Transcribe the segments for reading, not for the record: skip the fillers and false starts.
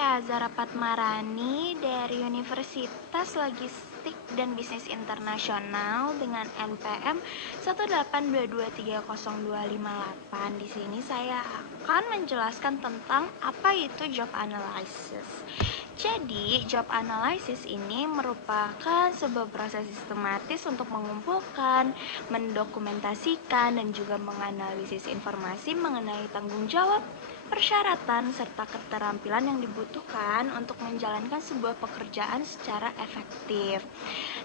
saya Zara Patmarani dari Universitas Logistik dan Bisnis Internasional dengan NPM 182230258. Di sini saya akan menjelaskan tentang apa itu job analysis. Jadi, job analysis ini merupakan sebuah proses sistematis untuk mengumpulkan, mendokumentasikan, dan juga menganalisis informasi mengenai tanggung jawab, persyaratan, serta keterampilan yang dibutuhkan untuk menjalankan sebuah pekerjaan secara efektif.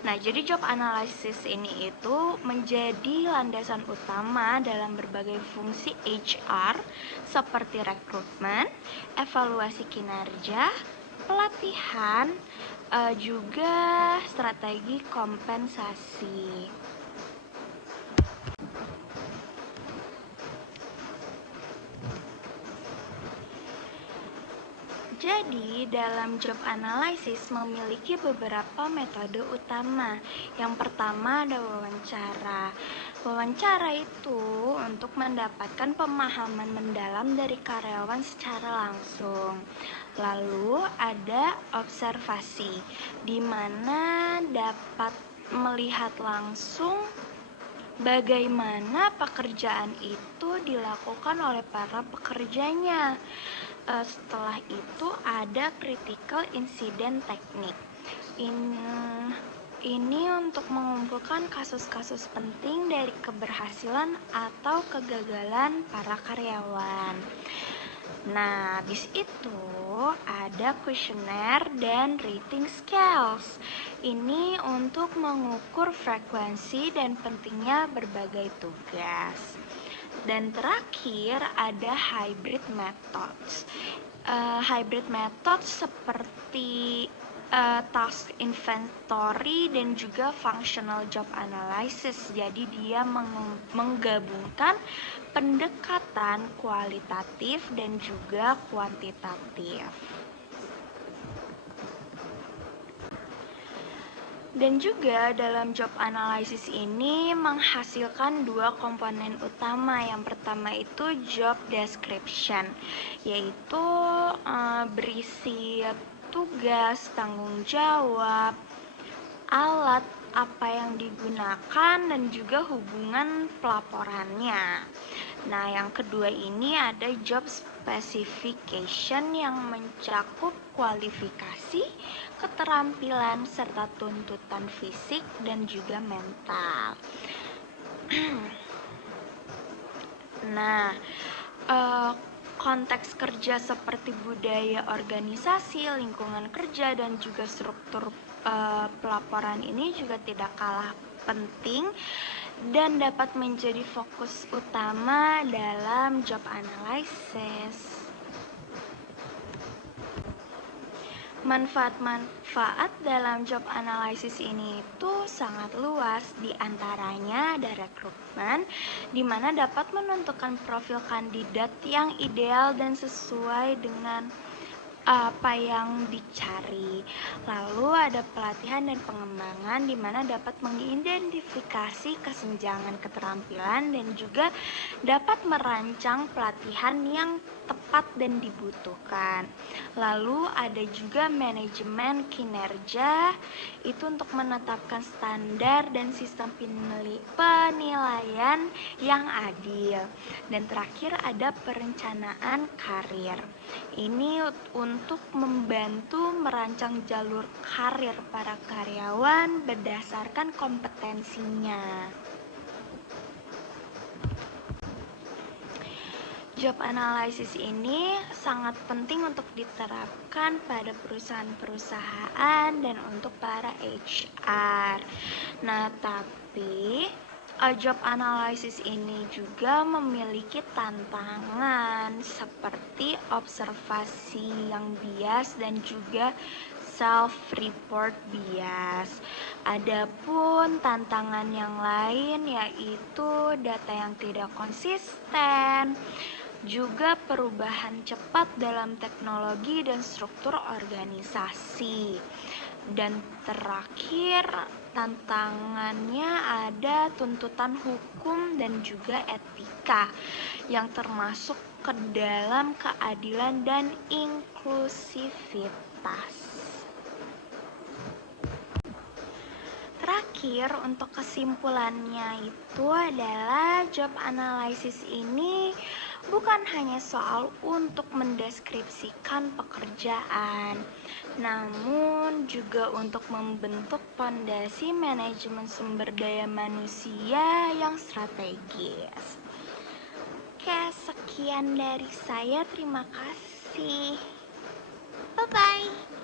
Nah, jadi job analysis ini itu menjadi landasan utama dalam berbagai fungsi HR seperti rekrutmen, evaluasi kinerja, pelatihan, juga strategi kompensasi. Jadi, dalam job analysis memiliki beberapa metode utama. Yang pertama ada wawancara. Wawancara itu untuk mendapatkan pemahaman mendalam dari karyawan secara langsung. Lalu ada observasi, di mana dapat melihat langsung bagaimana pekerjaan itu dilakukan oleh para pekerjanya. Setelah itu ada critical incident technique. Ini untuk mengumpulkan kasus-kasus penting dari keberhasilan atau kegagalan para karyawan. Nah, habis itu ada kuesioner dan rating scales. Ini untuk mengukur frekuensi dan pentingnya berbagai tugas. Dan terakhir ada hybrid methods. Hybrid methods seperti task inventory dan juga functional job analysis. Jadi dia menggabungkan pendekatan kualitatif dan juga kuantitatif. Dan juga dalam job analysis ini menghasilkan dua komponen utama. Yang pertama itu job description, yaitu berisi tugas, tanggung jawab, alat apa yang digunakan, dan juga hubungan pelaporannya. Nah, yang kedua ini ada job specification yang mencakup kualifikasi, keterampilan, serta tuntutan fisik dan juga mental. Nah, konteks kerja seperti budaya organisasi, lingkungan kerja, dan juga struktur pelaporan ini juga tidak kalah penting dan dapat menjadi fokus utama dalam job analysis. Manfaat-manfaat dalam job analysis ini itu sangat luas, diantaranya ada rekrutmen, di mana dapat menentukan profil kandidat yang ideal dan sesuai dengan apa yang dicari. Lalu ada pelatihan dan pengembangan, di mana dapat mengidentifikasi kesenjangan keterampilan dan juga dapat merancang pelatihan yang tepat dan dibutuhkan. Lalu ada juga manajemen kinerja, itu untuk menetapkan standar dan sistem penilaian yang adil. Dan terakhir ada perencanaan karir. Ini untuk membantu merancang jalur karir para karyawan berdasarkan kompetensinya. Job analysis ini sangat penting untuk diterapkan pada perusahaan-perusahaan dan untuk para HR. Nah, tapi job analysis ini juga memiliki tantangan seperti observasi yang bias dan juga self-report bias. Adapun tantangan yang lain yaitu data yang tidak konsisten, juga perubahan cepat dalam teknologi dan struktur organisasi. Dan terakhir, tantangannya ada tuntutan hukum dan juga etika yang termasuk ke dalam keadilan dan inklusivitas. Terakhir, untuk kesimpulannya itu adalah job analysis ini bukan hanya soal untuk mendeskripsikan pekerjaan, namun juga untuk membentuk fondasi manajemen sumber daya manusia yang strategis. Oke, sekian dari saya. Terima kasih. Bye-bye.